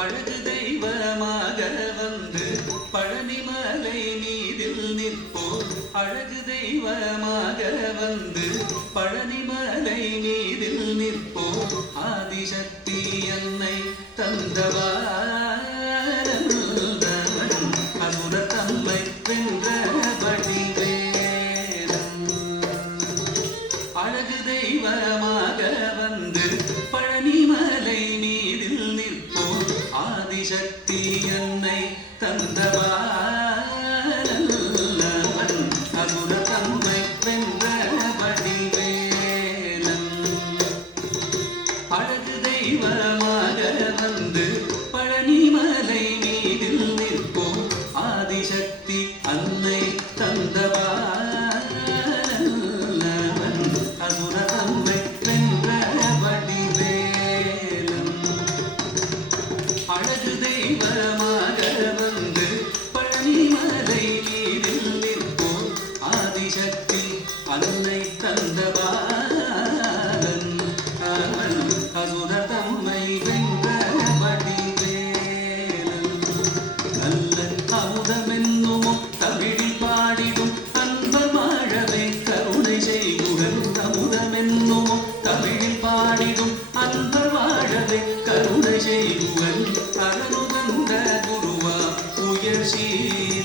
அழகு தெய்வமாக வந்து பழனிமலை மீதில் நிற்போர் அழகு தெய்வமாக வந்து பழனிமலை மீதில் நிற்போர் ஆதிசக்தி என்னை தந்தவாரன் அசுர தம்மை வென்ற வடிவேலன். அழகு தெய்வமாக தந்தவா? அன்னை தந்தபாலன் அவன் அசுர தம்மை வென்ற வடிவேலன் நல்ல அமுதமென்னுமோ தமிழில் பாடிடும் அன்பர் வாழவே கருணை செய்குகன் அமுதமென்னும் தமிழில் பாடிடும் அன்பர் வாழவே கருணை செய்குவன் வந்த குருவா உயர்சீலல்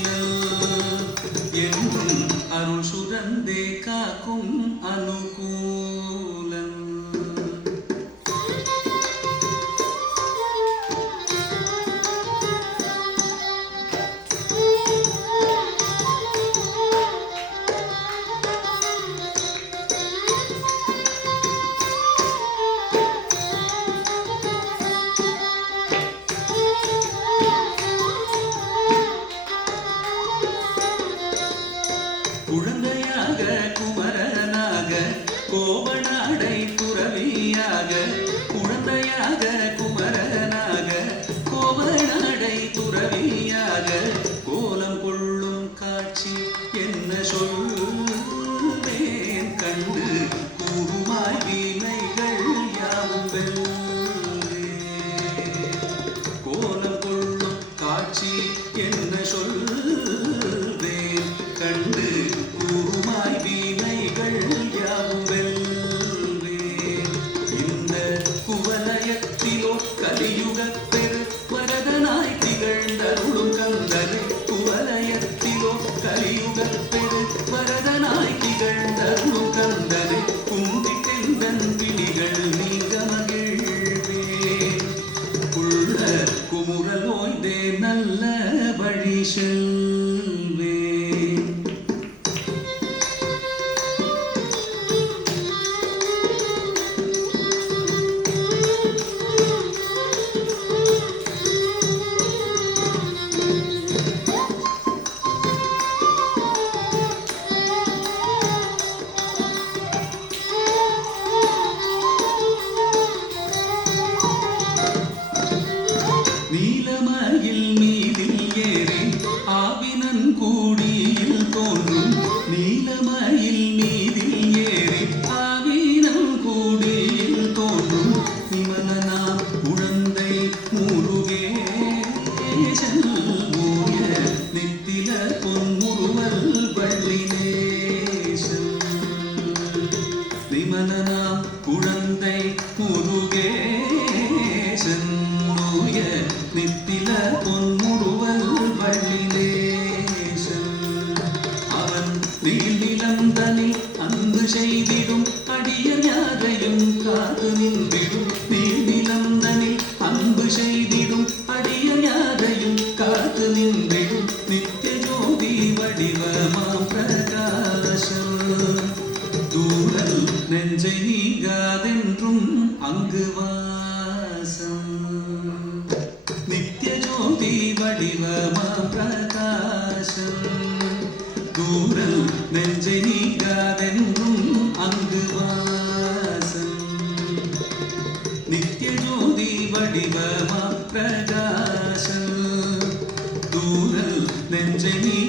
அருள் சுரந்தே காக்கும் அனுகூலன் குழந்தையாக குமரனாக கோபநாடை துறவியாக குழந்தையாக குமரனாக கோபநாடை துறவியாக கோலம் கொள்ளும் காட்சி என்ன சொல்வேன் பிணிகள் நீங்க மகிழ்வேன் உள்ள குமுறல் ஓய்ந்தே நல்ல வழி செல்வேன் ചെയ്തിടും അടിയനാകയും കാത്തു നിന്നിടും. നീ നിലന്തനിൽ അമ്പ് ചെയ്തി പ്രതിഭ പ്രകാശം. തൂരൽ നെഞ്ചനീ